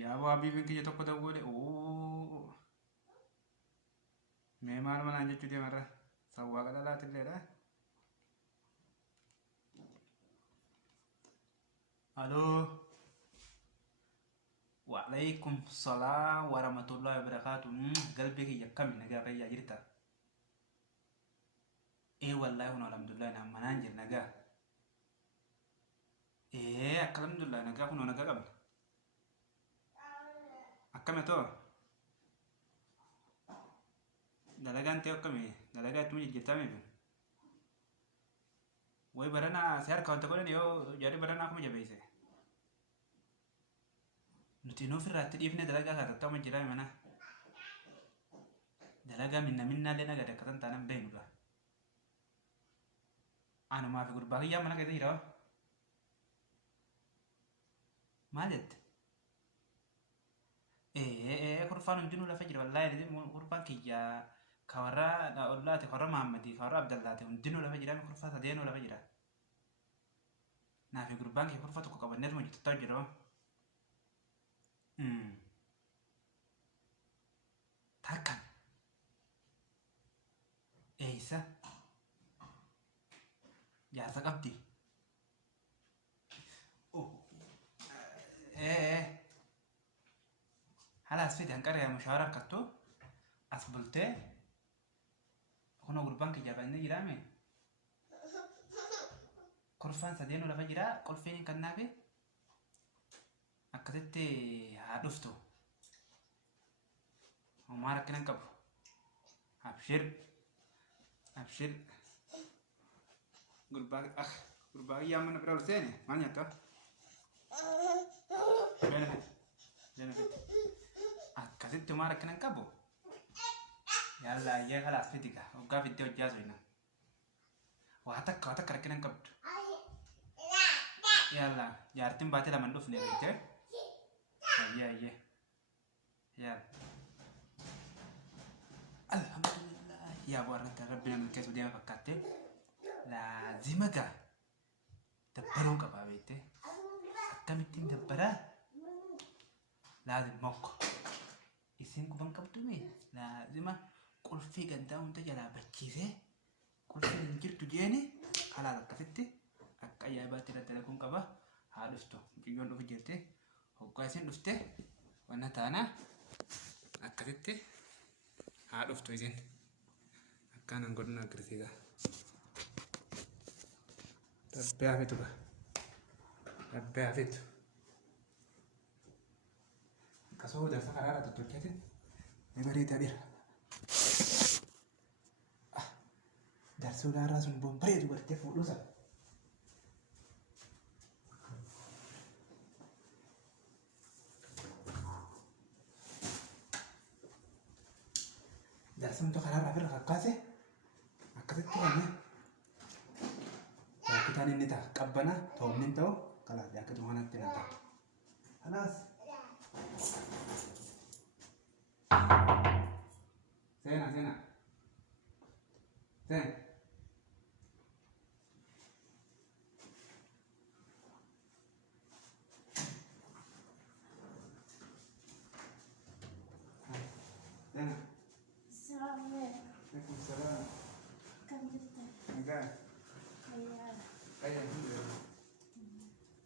يا أبو حبيبي كي يتوقع تقولي أوه ميمار من أنجز جدي مرة سوا كذا لا تلي ألو وعليكم السلام ورحمة الله وبركاته قلبي يكمل نجا بيا جرتا إيه والله هنا الحمد لله نعم منانجر نجا إيه الحمد لله نجا هنا نجا قبل أكمل تو دلقان تيو كمي دلقان تمي جتامي بن وي برنا سيار كون تقولن يو جاري برنا أكمل جبيسه نتينو في الرات تديفني دلقان هذا تام جرامي منا دلقان منا لنا قد كتن تانم بينو لا أنا ما في قربا هي منا كده يرا مالت إيه قرفان مدينو لا فجر والله يدي قرفان كيا كورا لا الله تكورا محمدي كورا عبد الله مدينو لا فجر أنا قرفان تدينو لا فجر نافي قربان كي قرفان تكو كبرنيت مجد تتجرو تاكن إيسا يا سقبتي أوه إيه خلاص في دهن كره مشاورة كتو أسبلته هنا قربان كي جابني جرامي قرفان سدينو لا فجر قرفين كنافي أكدت هادفتو وما ركنا كبو أبشر أبشر قربان أخ قربان يا من برا لساني ما نيتا جنبت أكدت ما ركنا كبو يلا يا خلاص فيديك وقف فيديو جازوينا وهتك ركنا كبد يلا جارتين باتي لما ندفن يا يا الحمد لله يا بارك ربنا من كيس وديما فكرت لازمك دبرون كبابيته كمتين دبرة لازم موك يسين كبان كبتومي لازم كل في جندا وانت جلا بتشيزه كل في نجير تجيني خلاص كفتي أكيا باتي لتلكون كبا هادفتو بيجون لو فجرتي هو كويسين دفته وانا تانا أكفتي هادفتو يزين أكان نقولنا كرتيجا ربي عافيتك ربي عافيت كسو ده سكرارة تتركتي نبري تبير درسوا لا راس من بومبريد وارتفعوا لوسا درسوا انتو خلال رافر خقاسي أكدت تغني لكن تاني نتا قبنا تومن تو خلاص ياكد هنا تنتا خلاص سينا سين السلام عليكم السلام كم جبت؟ نقال أي الحمد لله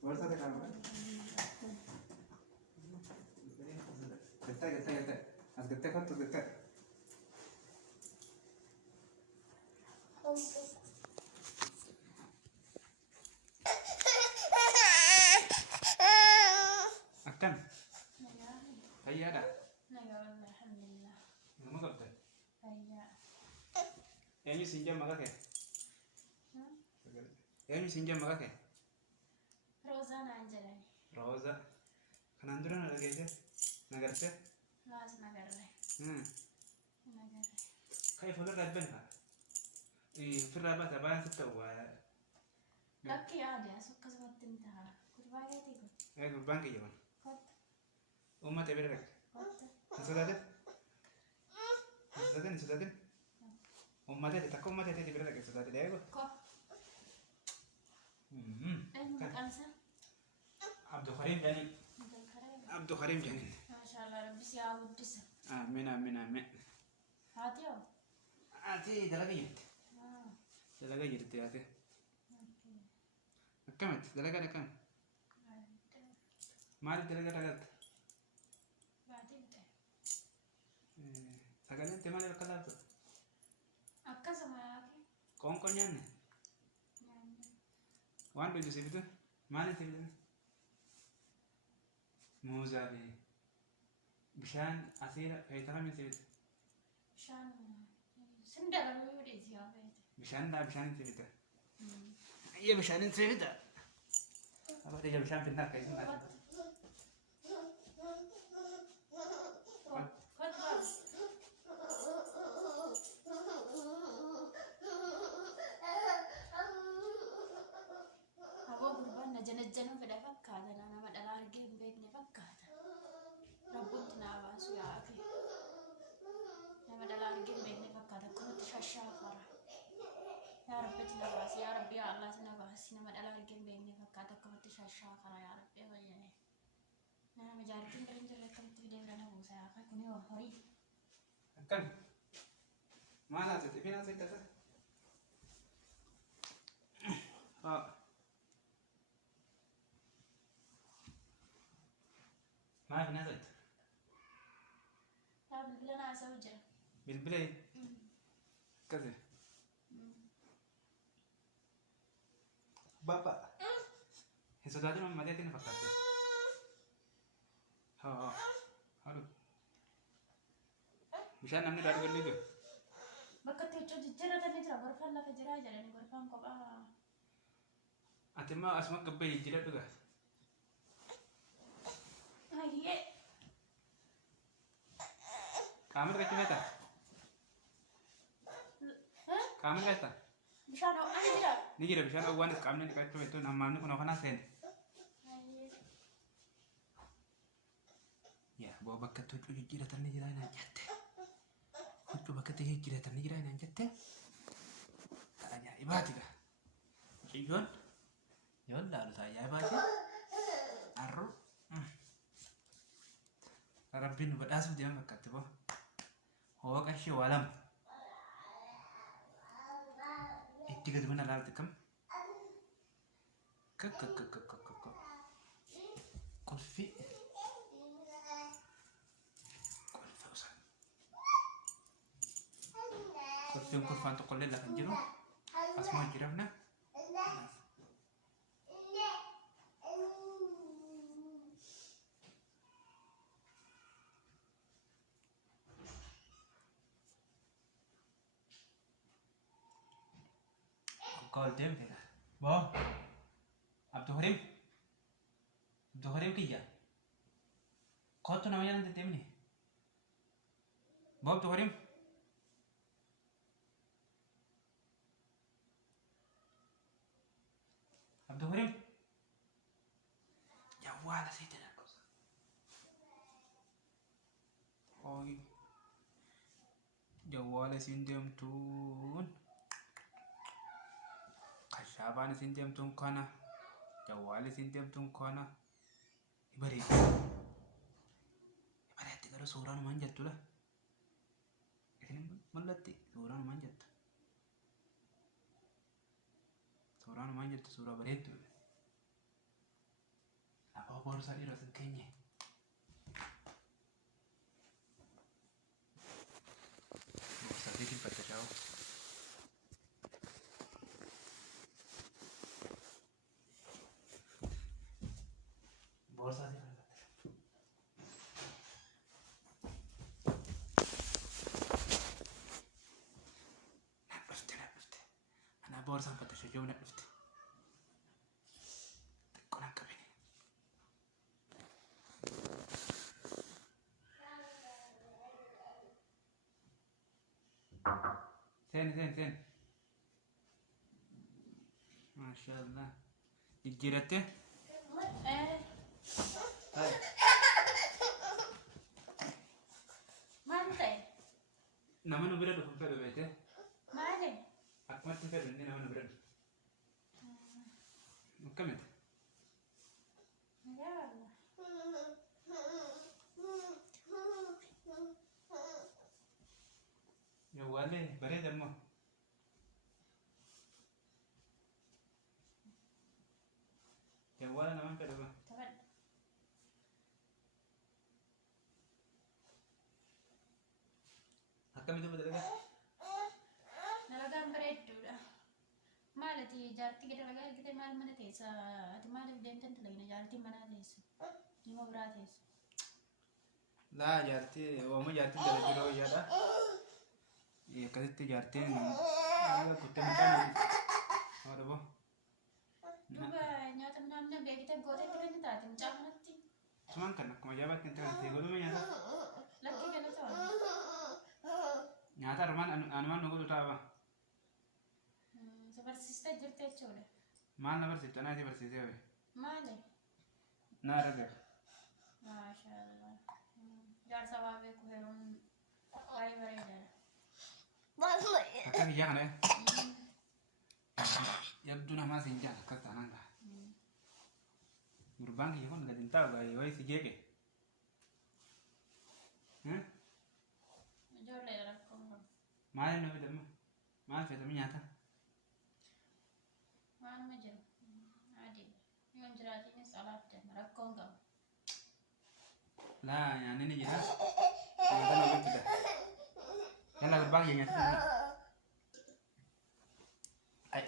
ورثتك عمرك قلت أسقطتك أنت قلتك أكم هيا لا والله الحمد لله ما قلت هيا يعني سنجام مكاك يعني سنجام مكاك روزانا أنجلاني روزا كان عندنا لقيته نقرته لازم أقرأ كيف هذا ربنا في الرابع تبان ستة لكن عادي أسوق سبت انتهى كل باقي تيجي أي قربان كي جوان قط أمة تبرك نسوداتن أمة تتكلم أمة تبرك نسودات ده يقول قط أي مكانسة عبد الكريم يعني Abdul Karim janin. Masyaallah Rabbi si abudis. Amin amin amin. Hati yo. Ati dalaga jirti. Dalaga jirti ati. Akkamat dalaga akam. Maal dalaga dagat. Baatinte. Sagalee te maal kalaatu. Akkasuma yaaki. Kon nyaanne. Waan dhugu sibitu maal sibitu. Muuza fi bishaan asiira fayyadamaa sibitu. Bishaan sindalamuu yoo dhiisi yaa fayyada. Bishaan sibitu. Iya bishaan sibitu. Apa dia bishaan finna kayak ini. Jangan pada fakkaata nama dhalaa argee hin beekne fakkaata. Rabbuutti naa baasu yaa'ate. Nama dhalaa argee hin beekne fakkaata. Akkumatti shashaafara. Yaa Rabbitti na baasi. Yaa Rabbi yaa Allah na baasi. Nama dhalaa argee hin beekne fakkaata. Akkumatti shashaafara yaa Rabbi fayyane. Nama jaartiin bira hin jirre akkamitti fidee bira na buusa yaa kai kuni horii. Akkam. Maal haasa'e? Fiin haasa'e tasa. Maaf nazat. Bilbila naa isa hojjeta. Bilbila akkasi. Bapak. Hin sodaatin amma mateetiin fakkaatte. Haadhu. Bishaan namni irraa dhuganii jiru. Bakka itti huccuu jijjiirratanii jira. Gorfaan lafa jiraa jedhani. Gorfaan kophaa. Ati immoo asuma gabbee jijjiirra dhugaa. Ayyee. Kaamil kacau kata? Kaamil kata? Bishaan ho'aan jira. Ni jira bishaan ho'aan kaamil kacau itu namanya kuno kana sen. Ya, bawa bakat tu jira tan ni jira na jatte. Tu bakat tu jira tan ni jira na jatte. Tanya ibadah. Cijon. Yon lalu saya ibadah. Arro. Rabbin badhaasuuf deeman fakkaatti boo. Hoo qashee waa lama. Itti gadi mana laalti kam. Qulfi. Qulfiin kurfaan tokkollee lafa hin jiru. Asuma jirafna. Call them kaya. Bo. Abdul Karim kaya. Kau tu namanya nanti tem ni. Bo Abdul Karim. Abdul Karim. Ya wala sih tidak. Oh. Jawala sindem tun. Kashabaan isin deemtuun kana jawwaal isin deemtuun kana ibareetti garuu suuraan maan jettudha. Isin mul'atti suuraan maan jettu. Suuraan maan jettu suuraa bareeddu. Lafa boorsaa dhiirota hin keenye. Boorsaa fiitiin fattashaa'u. Boorsaa fiitiin fattashaa'u. Dhufte. Anaa boorsaan fattashaa'u na dhufte. Xiqqoo na qabine. Sen. Maşallah. Jijjiiratte? Hai. Maal ta'e? Nama nu bira dhufu fedhu beekte? Maali? Akkumatti fedhu inni nama nu bira dhufu. Akkamiti? Nagaa walla. Vale, bareeda immoo. Yawwaala namaan fedhama. Taphadhu. Akkamitti dalagaa? Dalagaan bareedduudha. Maalati jaartii gadi dalagaa argite maal mana teessa? Ati maaliif deemtan dalagina jaartii manaa teessu? Nima biraa teessu. Laa jaartii ooma jaartiin dalagiroo yaada. Akkasitti jaartiin kuttee midhaan haadha boo. Duuba nyaata midhaan beekite gooteetti kan taate mucaa kanatti. Sumaan kan akkuma jaabaatti hin ta'an ta'e godhuma nyaata. Lakkii kana ta'u. Nyaata anumaan nu godhu taa'aba. Barsiistee jirte jechuudha. Maal na barsiiftu? Anaati barsiisee wayi. Maali? Naa argaa. Maashaallah. Jaarsa waa beeku heeruun baay'ee bareedaadha. Akka biyyaa kana yabduu namaa siin jaan akkas taanaan gaha. Gurbaan kiyya kun gadi hin taa'u baay'ee wayii si jeeqe. Ijoollee rakkoo qabu. Maal inni fedhamu? Maal fedhamu nyaata? Waanuma jiru. Adii. Yoo hin jiraatiinis alaaf deema rakkoon qabu. Laa nyaanni ni jira. Nyaata na wajjida. Yalla gurbaan kiyya nyaata sana. Ay.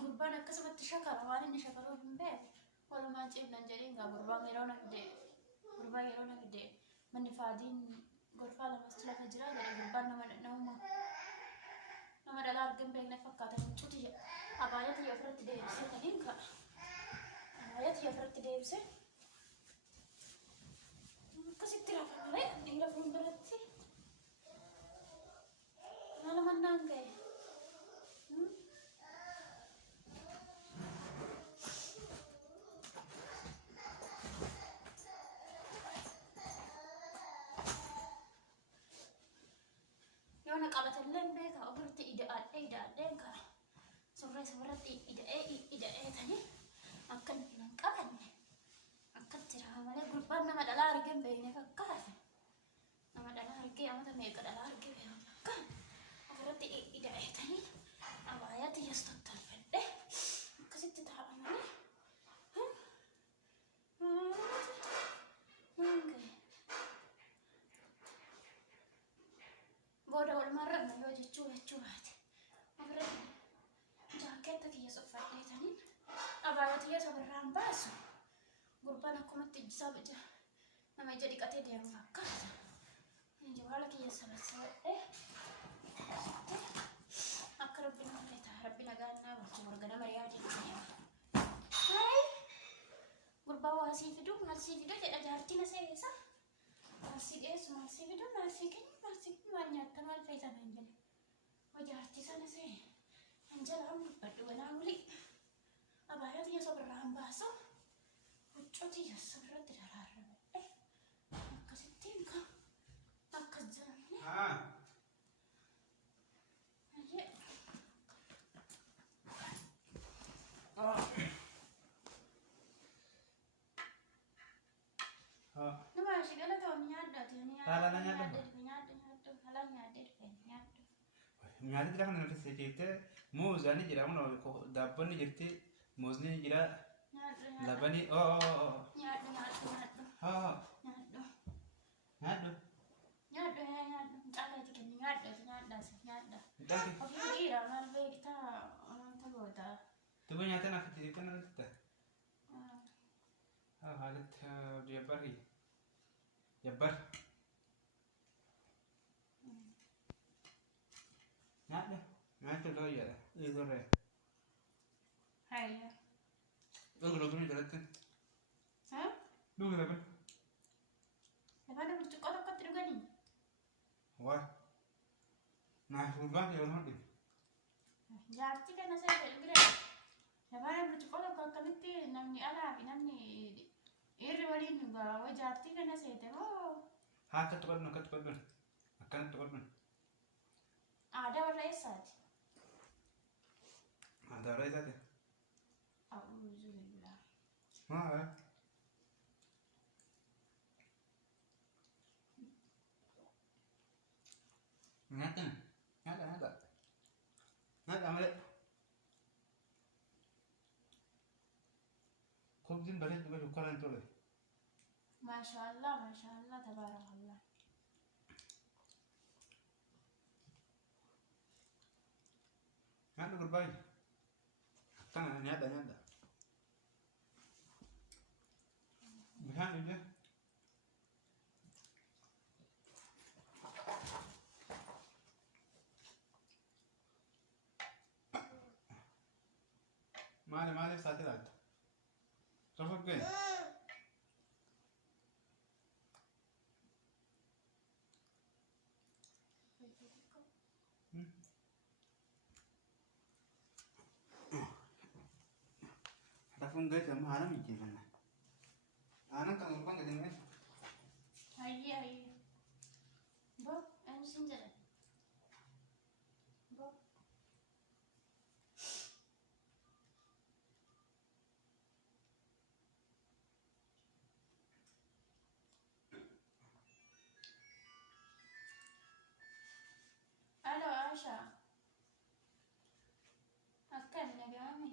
Gurbaan akkasumatti shakara waan inni shakaruu hin beeku. Walumaan ciibnan jedheen gaa gurbaan yeroo nagdee manni faadiin gorfaa lamas lafa jira jedhe gurbaan nama dhalaa argan beekne fakkaata mucuuti abaayati ofirratti deebisee taniin ka'a. Abaayati ofirratti deebisee akkasitti lafa malee dhiira fuulduratti maala mannaan ga'e. Yoona qabatallee beeka ofirratti ida'adheen ka'a. Suurratti ida'ee tanii akka hin qabanne akkatti jira malee gurbaan nama dhalaa argee hin beekne fakkaata. Nama dhalaa argee amata meeqa dhalaa argee beeku fakkaata. Ofirratti ida'ee tanii abaayaatti yes tottolfadhe akkasitti taa'a malee. Booda walumarra yoo jechuu baate ofirratti jaakkeetta kiyya soffadheetaniin abaayota yoo sabirraan baasu gurbaan akkumatti ijjisaa nama ija dhiqatee deemu fakkaata. Jibaala kiyya sabarsabadhee akka rabbi nama leetaa rabbi nagaannaa bulchu morgana mariyaa deema. Gurbaa waa sii fidu maal sii fidu jedha jaartiin asee keessa. Marsii dheessu marsii fidu marsii kennu marsii maal nyaatta maal fayyadaman jedhe. Wajaartii sana see anjalaan dubbadhu walaa wuli abaayota yoo sabirraan baasu huccuuti yoo sabirratti daraarrabadhe akkasittiin ka akkas jedhamne. Nama shigala ta'u nyaadhatu nyaata jira kana nuti jettee muuzaan jira kun daabboon jirti muuzni jira labani tuba nyaata naaf itti kana nuti haalatti jabbar nyaata loo jedha dhiigorree dhugu lubni jalatti dhugu lubni Lafana burcuqqoo tokkotti dhuganii? waa naaf gurbaan yoo hodhi Jaartii kana seete dhugire. Lafana burcuqqoo tokko akkamitti namni alaa fi namni irri waliin dhugaa waa jaartii kana seete moo? haa akkatti qodhan akkanatti qodhan Aadaa warra eessaati? Aadaa warra eessaati? A'uuzu billaa. Maa? Nyaatani? Nyaata malee. Khubziin bareedu bareedu kalaan tole. Maashaallah, tabaarakallah. Nyaata gurbaayi. Akkana nyaata. Bishaan dhugee. Maaliif saati laata? Sofoggee. Rafuun gadi amma haala mijeeffannaa. Aannan kan gurbaan gadi hin Hayyee. Bo, eenyu siin jedhan? Bo. Alo, Aisha. Akkami nagaami?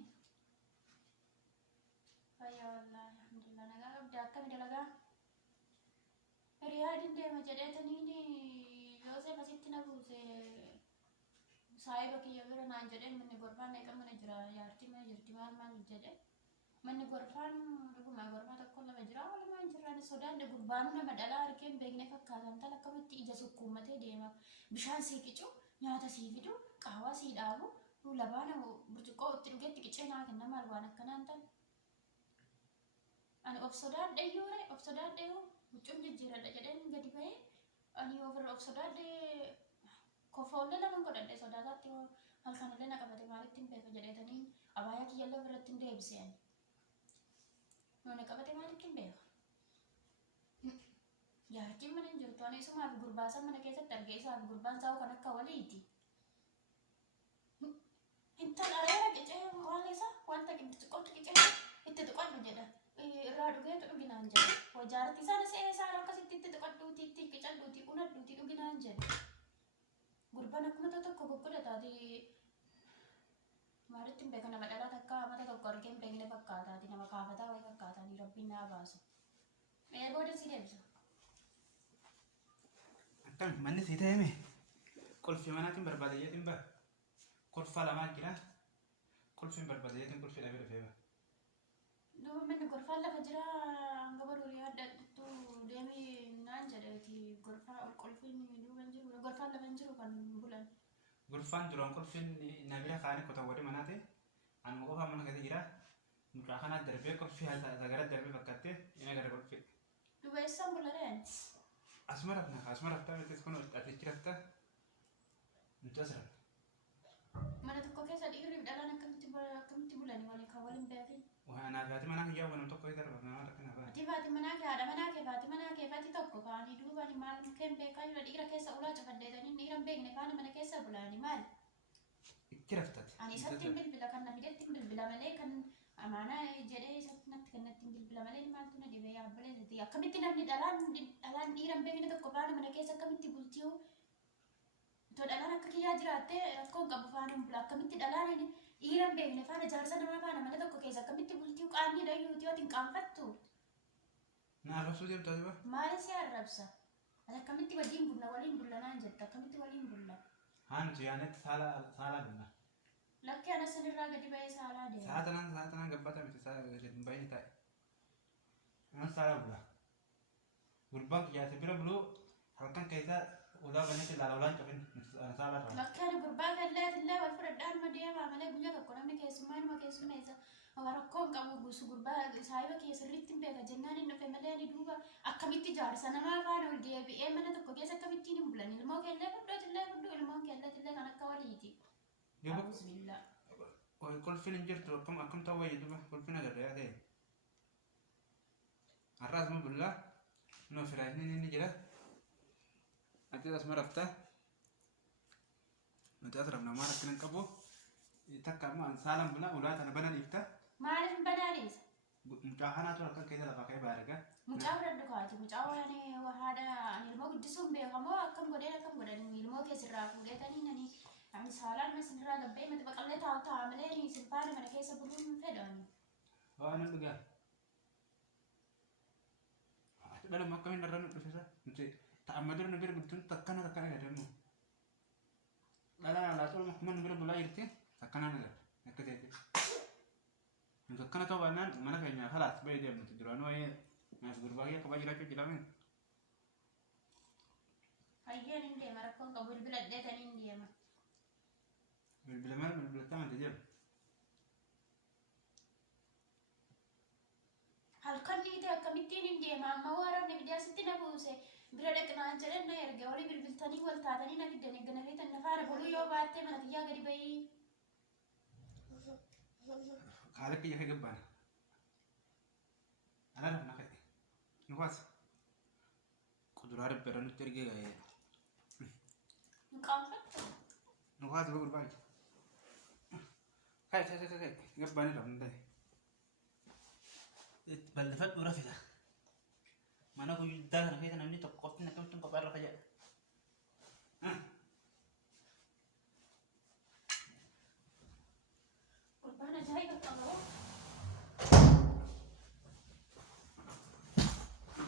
Fayyaa wallaahi, alhamdulillah. Nagaa qabda akkami dalagaa? Riyaadin deema jedheetaniin Yoosef asitti na buuse saahiba kiyya bira naan jedheen manni gorfaan eeqa mana jira yaartii mana jirti maal jedhe manni gorfaan dhuguma gorfaa tokko lama jira walumaan jiraan sodaanne gurbaanuu nama dhalaa argeen beekne fakkaatan tal akkamitti ija sukkuummatee deema bishaan sii qicu nyaata sii fidu qaawaa sii dhaabu labaana burcuqqoo itti dhugeetti qicee naa kenna maal waan akkanaan tal ani of sodaadheeyyuu Mucun jijjiiradha jedheen gadi bahee ani ofirra of sodaadhee kofoollee lama godhadhe sodaataatti halkanillee na qabate maalitti hin beeka jedheetanii abaayaa kiyyallee ofirratti hin deebise ani. Noona qabate maalitti hin beeka. Jaartiin mana hin jirtu ani isumaaf gurbaasan mana keessatti argee isaaf gurbaan saa'u kan akka waliiti. Intal areera qicee waan isaa wanta xiqqootu qicee itti tuqadhu jedha. Irraa dhugeetu dhuginaan jedhe. Jaartii sana se'ee isaan akkasitti itti tuqadhuuti itti qicadhuuti unadhuuti dhuginaan jedhe. Gurbaan akkuma tokko gurgudataati maalitti hin beeka nama dhalaa takka mata tokko argee hin beekne fakkaataati nama kaafataa wayii fakkaataani rabbiin naa baasu. Mee booda si deebisa. Akkam manni sii ta'eme qulfii manaatiin barbaadayyeetiin bara kolfaa lamaa jira qulfiin barbaadayyeetiin qulfii dhabee dhufee bara. Duuba manni gorfaan lafa jira hanga baruurii addaattu deemee naan jedheeti gorfaa ol qolfiin duuba hin jiru gorfaan lafa hin jiru kan bulan. Gorfaan duraan qolfiin nabira kaanii kotawwadee manaa ta'e anuma qofaa mana keessa jira mucaa kanaa darbee qolfii sagara darbee fakkaattee ina gara qolfii. Duuba eessaan buladeen? Asuma raftaa miti kun atichi raftaa nuti as rafta. Mana tokko keessa dhiirri dhalaan akkamitti bulanii waliin kan waliin beekin? Anaa fi haati manaa kiyyaa wanam tokko isa darba nama takka nafa. Ati faati manaa kee haadha manaa kee faati manaa kee faati tokko kaanii duuba ni maal keen beekaa jira dhiira keessa ulaa cufaddeetanii dhiira hin beekne kaani mana keessa bulaani maal? Itti raftati. Ani isatti bilbila kan na fidetti bilbila malee kan amaanaa jedhee isatti natti kennatti bilbila malee maaltu na dhibee yaabbalee akkamitti namni dhalaan dhiira hin beekne tokko kaani mana keessa akkamitti bultii dhalaan akka kiyyaa jiraattee rakkoon qabu faana bula akkamitti dhalaan dhiira hin beekne faana jaarsa namaa faana mana tokko keessa akkamitti bultii qaamni dhayyuuti yoo xinqaanfattu. Na arrabsuu deemtaa jiba? Maali si arrabsa? Ati akkamitti waliin bulla naan jetta akkamitti waliin bulla? Haa nuti yaanetti saalaa bulla. Lakkee anas sanirraa gadi ba'ee saalaa deema. Saatanaan gabbata miti gadi baay'ee taa'e. Anas saalaa bulla. Gurbaan kiyyaate bira buluu halkan keessaa udaa banatti ilaala ulaan cufin saalaa irraa. Lakkeen gurbaa galleetillee wal fudhadhaan madeemaa malee guyyaa tokko namni keessummaa nama keessummeessa rakkoon qabu gusu gurbaa saayiba kee sirriitti hin beeka jennaan hin dhufe malee ani duuba akkamitti jaarsa namaa faana ol deebi'ee mana tokko keessa akkamittiin hin bulan ilmoo keellee fudhootillee ilmoon keelleetillee kan akka waliiti. Bismillah. Kolfin hin jirtu akkam ta'uu wayyi duuba kolfin agarra yaa ta'e. Har'aas moo bullaa noo firaasni inni jira. Ati asuma raftaa Nuti asirraa namaa rakkina hin qabu. Takka amma saalaan bulaa ulaa tana bana dhiifta. Maaliif hin banaalisa? Mucaa kanaatu akka keessa lafaa ka'ee baaraga. Mucaa fudhadhu kaati. Mucaa haadha ani ilmoo guddisuun beekamoo akkam godhan ilmoo keessirraa fuudhetanii nani ani saalaan mas irraa gabbee mata baqallee taa'u malee ni silbaana mana keessa buluun hin fedhan. Waan hin dhugaa. Dhala makka hin darran dhufisa. Nuti ta'amma dura nu bira bultuun takkana yaadamu. Dhala laatu makuma nu bira bulaa jirti takkana nagar akka ta'etti. Nuti akkana ta'uu baannaan mana keenya halaas bahee deemnu nuti duraan waa'ee naaf gurbaa kiyya qabaa jiraachuu jedhamin. Hayyeen hin deema rakkoon qabu bilbila dheetanii hin deema. Bilbila maal bilbilattaa manta deema. Halkan dhiite akkamittiin hin deema amma waraabni bidaasitti na buuse bira dhaqnaan jedhan na erga walii bilbiltanii wal taatanii na fiddan eegana feetan na faana boluu yoo baattee mana kiyyaa gadi bahii. Haala kiyya kee gabbaan. Ala nafna ka'e. Nukaas. Kuduraa dhibbeera nutti ergee gaa'ee. Hin qaanfattu. Nukaas yoo gurbaa. Ka'e gabbaan irraa hundee. Bal'ifadhu rafida. Mana guddaa kana keessa namni tokko qofti akkamitti kophaa irra fayyada. Gurbaan ajaa'iba qaba.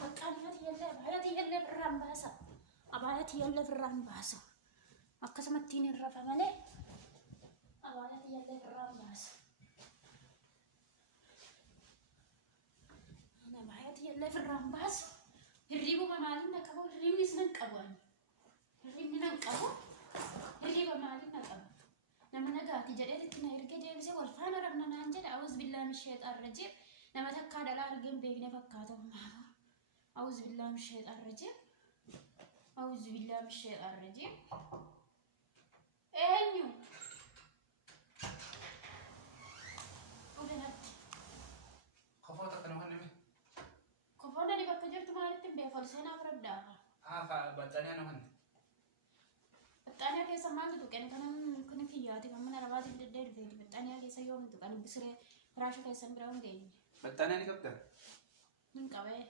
Bakka abaayati yallee birraan baasa. Abaayati yallee birraan baasa. Akkasumattiin hin rafa malee abaayati yallee birraan baasa. Abaayati yallee birraan baasa. Hirriibuma maaliin na qabu? Hirriibnis nan qabu. Hirriibni nan qabu. Hirriiba maaliin na qabu? Nama nagaati jedheetti na erga deebisee wal faana rabna naan jedhe awuz billaa misheexaan rajiib nama takkaa dhalaa argeen beekne fakkaata maama. Awuz billaa misheexaan rajiib. Awuz billaa misheexaan rajiib. Eenyu? Ulenatti. Kofoota kana waan nami. Kofoon ani bakka jirtu maalitti hin beeku seenaaf rabdaafa. Battaanii ana wanti. Battaaniyaa keessa maaltu tuqeen kan kiyyaati kan mana rabaatiin deddeebifeeti. Battaaniyaa keessa yoo hin tuqan bisiree firaasha keessan bira hin geenye. Battaanii ani qabda. Hin qabee.